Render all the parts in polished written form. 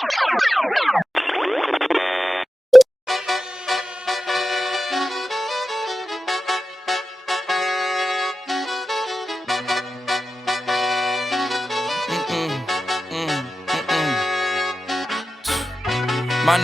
My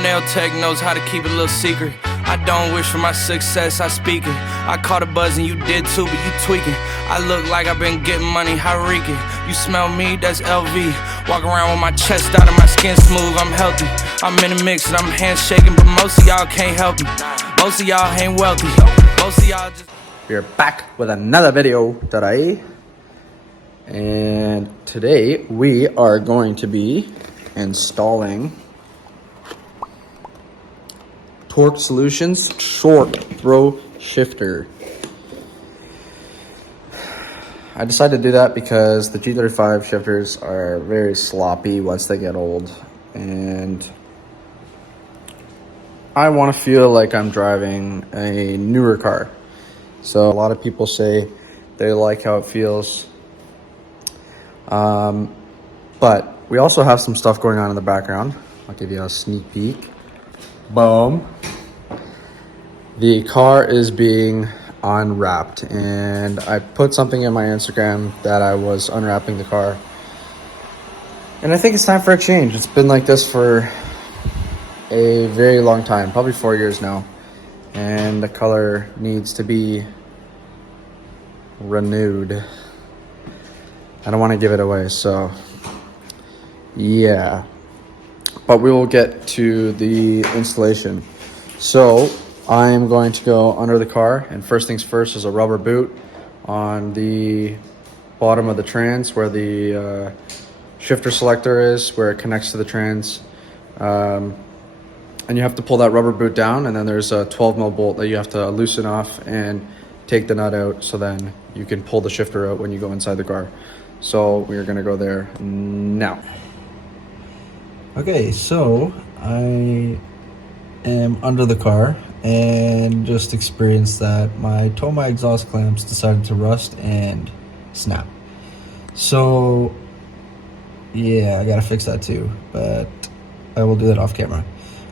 nail tech knows how to keep it a little secret. I don't wish for my success, I speak it. I caught a buzz and you did too, but you tweaking. I look like I've been getting money, how reek it. You smell me, that's LV. Walk around with my chest out and my skin smooth, I'm healthy. I'm in a mix and I'm handshaking, but most of y'all can't help me. Most of y'all ain't wealthy. Most of y'all just... We're back with another video today. And today we are going to be installing Torque Solutions short throw shifter. I decided to do that because the G35 shifters are very sloppy once they get old, and I want to feel like I'm driving a newer car. So a lot of people say they like how it feels, but we also have some stuff going on in the background. I'll give you a sneak peek. Boom. The car is being unwrapped, and I put something in my Instagram that I was unwrapping the car, and I think it's time for a change. It's been like this for a very long time, probably 4 years now, and the color needs to be renewed. I don't want to give it away, so yeah, but we will get to the installation. So I'm going to go under the car, and first things first is a rubber boot on the bottom of the trans where the shifter selector is, where it connects to the trans. And you have to pull that rubber boot down, and then there's a 12mm bolt that you have to loosen off and take the nut out, so then you can pull the shifter out when you go inside the car. So we're gonna go there now. Okay, so I am under the car and just experienced that my exhaust clamps decided to rust and snap. So yeah, I gotta fix that too, but I will do that off camera.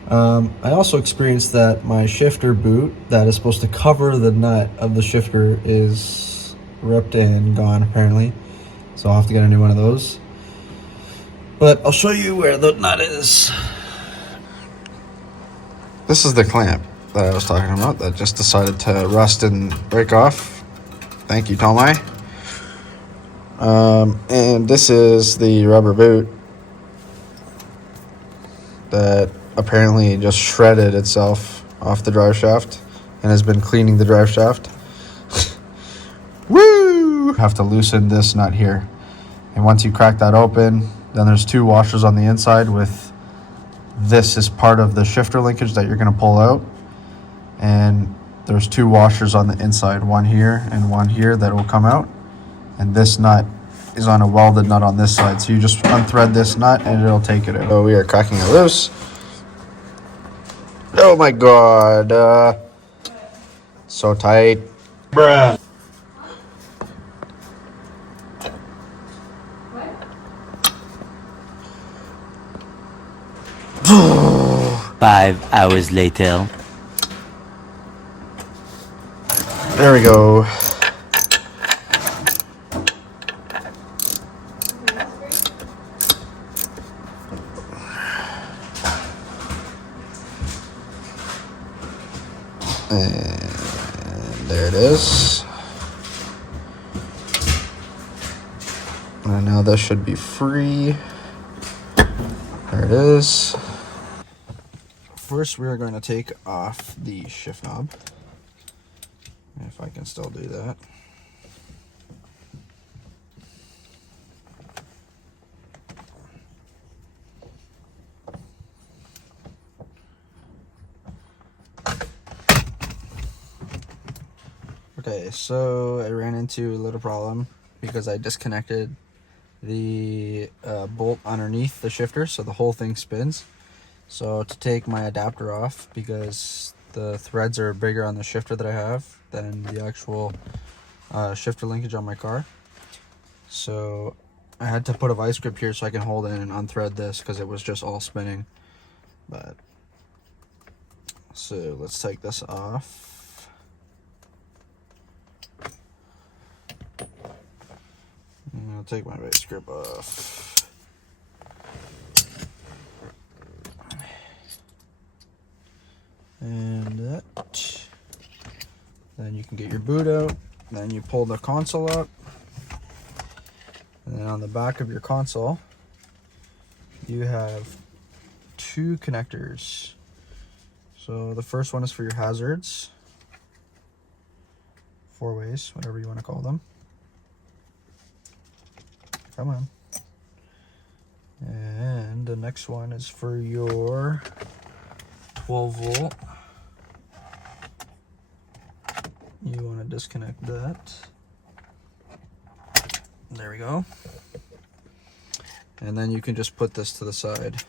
I also experienced that my shifter boot that is supposed to cover the nut of the shifter is ripped and gone apparently, so I'll have to get a new one of those, but I'll show you where the nut is. This is the clamp that I was talking about that just decided to rust and break off. Thank you, Tomai. And this is the rubber boot that apparently just shredded itself off the drive shaft and has been cleaning the drive shaft. Woo! Have to loosen this nut here, and once you crack that open, then there's two washers on the inside with this is part of the shifter linkage that you're going to pull out, and there's two washers on the inside, one here and one here, that will come out, and this nut is on a welded nut on this side, so you just unthread this nut and it'll take it out. So we are cracking it loose. Oh my god, so tight, bruh. 5 hours later. There we go. And there it is. And now this should be free. There it is. First, we are going to take off the shift knob, if I can still do that. Okay, so I ran into a little problem because I disconnected the bolt underneath the shifter, so the whole thing spins. So to take my adapter off, because the threads are bigger on the shifter that I have than the actual shifter linkage on my car, so I had to put a vice grip here so I can hold in and unthread this because it was just all spinning. But so let's take this off. And I'll take my vice grip off. And that. Then you can get your boot out. Then you pull the console up. And then on the back of your console, you have two connectors. So the first one is for your hazards. 4 ways, whatever you want to call them. Come on. And the next one is for your 12 volt. You want to disconnect that. There we go. And then you can just put this to the side.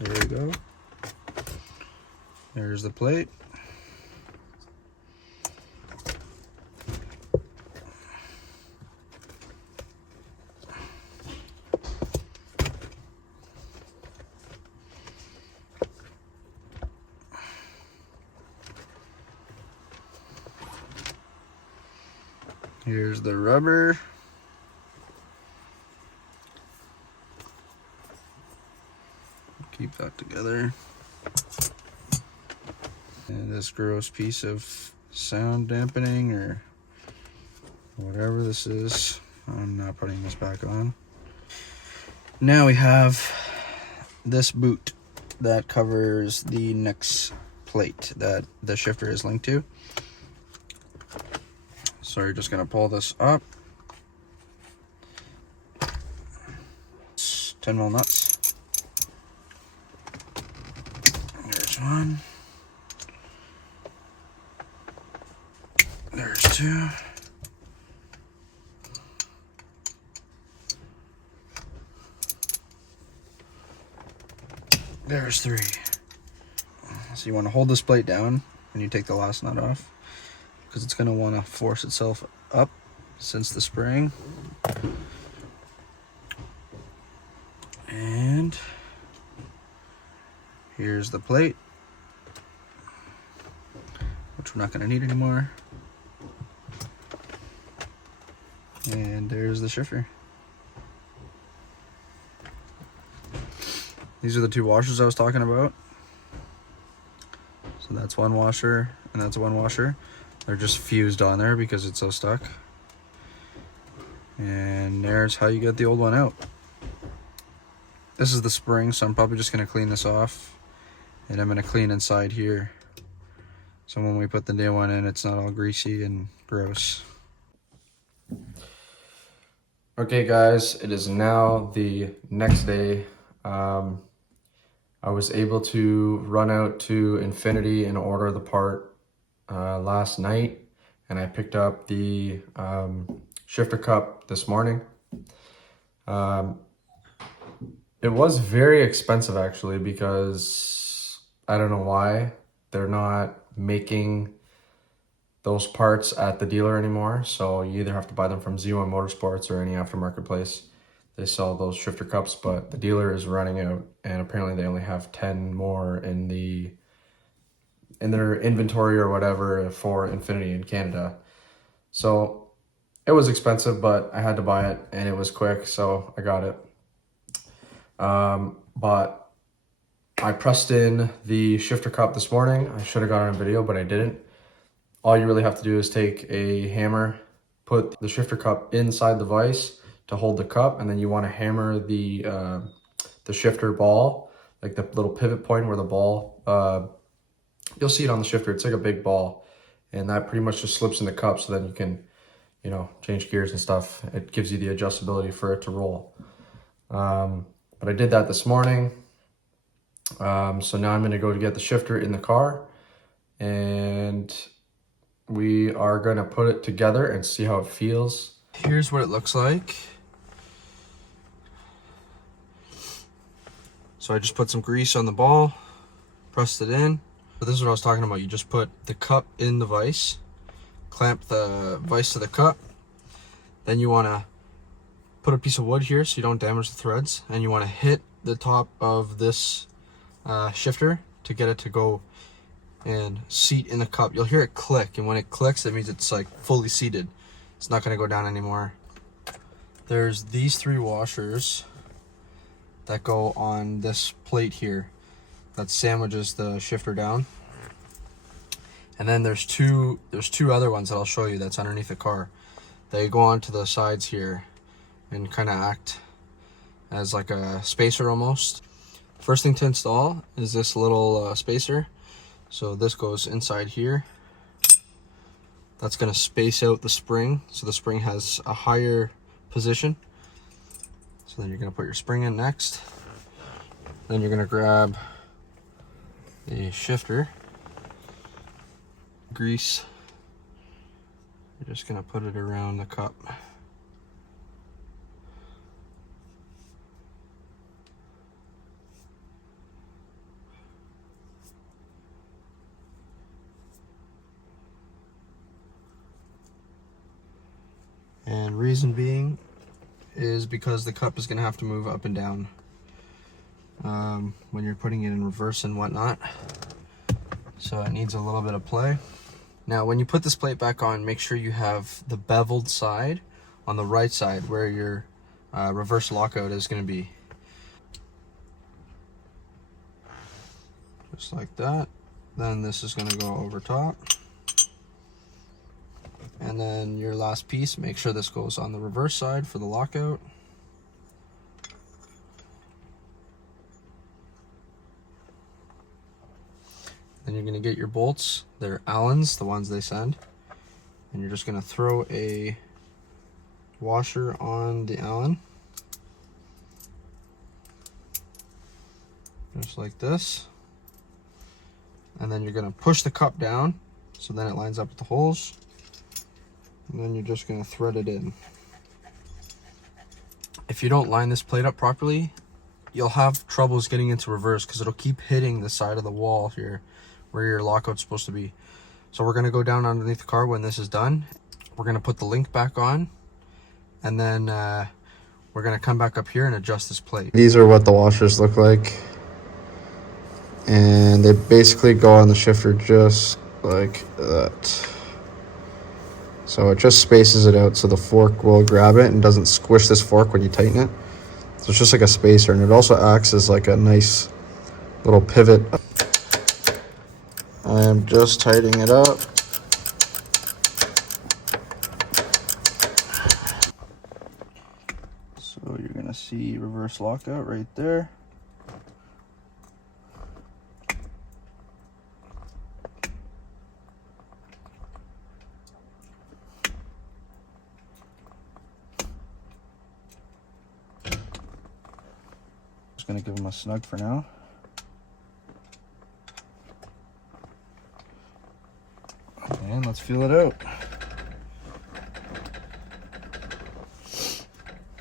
There we go. There's the plate. Here's the rubber. Keep that together. And this gross piece of sound dampening or whatever this is, I'm not putting this back on. Now we have this boot that covers the next plate that the shifter is linked to. So you're just gonna pull this up. It's 10 mil nuts. There's one. There's two. There's three. So you want to hold this plate down when you take the last nut off, because it's going to want to force itself up since the spring. And here's the plate, which we're not going to need anymore. And there's the shifter. These are the two washers I was talking about. So that's one washer and that's one washer. They're just fused on there because it's so stuck. And there's how you get the old one out. This is the spring, so I'm probably just going to clean this off. And I'm going to clean inside here, so when we put the new one in, it's not all greasy and gross. Okay guys, it is now the next day. I was able to run out to Infinity and order the part last night, and I picked up the shifter cup this morning. It was very expensive actually, because I don't know why they're not making those parts at the dealer anymore. So you either have to buy them from Z1 Motorsports or any aftermarket place. They sell those shifter cups, but the dealer is running out, and apparently they only have 10 more in their inventory or whatever for Infinity in Canada. So it was expensive, but I had to buy it, and it was quick, so I got it. But I pressed in the shifter cup this morning. I should have got it on video, but I didn't. All you really have to do is take a hammer, put the shifter cup inside the vise to hold the cup, and then you want to hammer the shifter ball, like the little pivot point where the ball, you'll see it on the shifter, it's like a big ball, and that pretty much just slips in the cup, so then you can, you know, change gears and stuff. It gives you the adjustability for it to roll. But I did that this morning. So now I'm gonna go to get the shifter in the car, and we are gonna put it together and see how it feels. Here's what it looks like. So I just put some grease on the ball, pressed it in. But this is what I was talking about. You just put the cup in the vise, clamp the vise to the cup. Then you wanna put a piece of wood here so you don't damage the threads, and you wanna hit the top of this shifter to get it to go and seat in the cup. You'll hear it click, and when it clicks, that means it's like fully seated. It's not gonna go down anymore. There's these 3 washers that go on this plate here that sandwiches the shifter down. And then there's two other ones that I'll show you that's underneath the car. They go onto the sides here and kind of act as like a spacer almost. First thing to install is this little spacer. So this goes inside here. That's gonna space out the spring, so the spring has a higher position. So then you're gonna put your spring in next. Then you're gonna grab the shifter, grease. You're just gonna put it around the cup. And reason being is because the cup is going to have to move up and down when you're putting it in reverse and whatnot. So it needs a little bit of play. Now when you put this plate back on, make sure you have the beveled side on the right side where your reverse lockout is going to be. Just like that. Then this is going to go over top. And then your last piece, make sure this goes on the reverse side for the lockout. Then you're gonna get your bolts. They're Allen's, the ones they send. And you're just gonna throw a washer on the Allen. Just like this. And then you're gonna push the cup down so then it lines up with the holes. And then you're just going to thread it in. If you don't line this plate up properly, you'll have troubles getting into reverse because it'll keep hitting the side of the wall here where your lockout's supposed to be. So we're going to go down underneath the car when this is done. We're going to put the link back on, and then we're going to come back up here and adjust this plate. These are what the washers look like, and they basically go on the shifter just like that. So it just spaces it out so the fork will grab it and doesn't squish this fork when you tighten it. So it's just like a spacer, and it also acts as like a nice little pivot. I'm just tightening it up. So you're gonna see reverse lockout right there. Gonna give them a snug for now. And let's feel it out.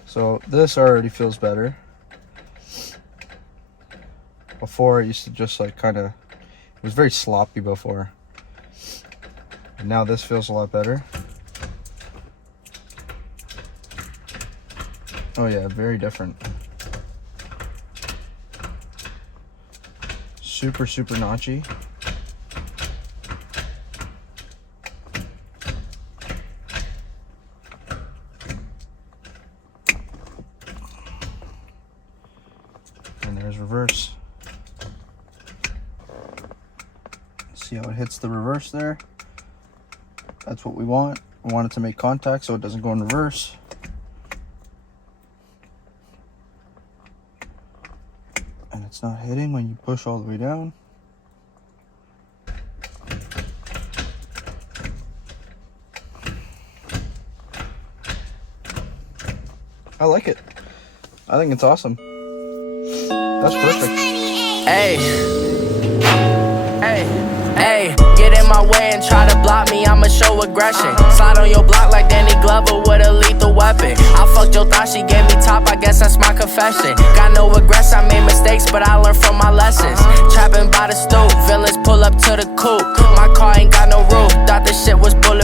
So this already feels better. Before it used to just like kind of, it was very sloppy before. And now this feels a lot better. Oh yeah, very different. Super notchy. And there's reverse. See how it hits the reverse there? That's what we want. We want it to make contact so it doesn't go in reverse. And it's not hitting when you push all the way down. I like it. I think it's awesome. That's perfect. Hey, hey, get in my way and try to block me, I'ma show aggression. Slide on your block like Danny Glover with a lethal weapon. I fucked your thought, she gave me top, I guess that's my confession. Got no regrets, I made mistakes, but I learned from my lessons. Trapping by the stoop, villains pull up to the coupe. My car ain't got no roof, thought this shit was bulletproof.